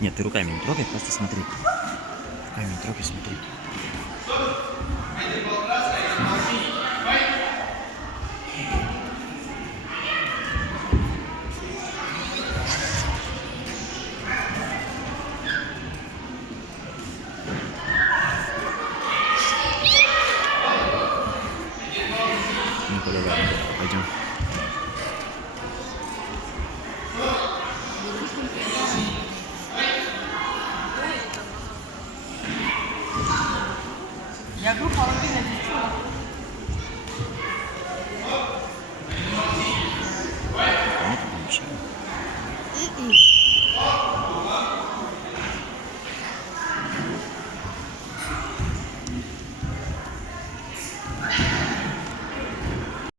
Нет, ты руками не трогай, просто смотри. Руками не трогай, смотри. Никуда, ладно, пойдем. Я группа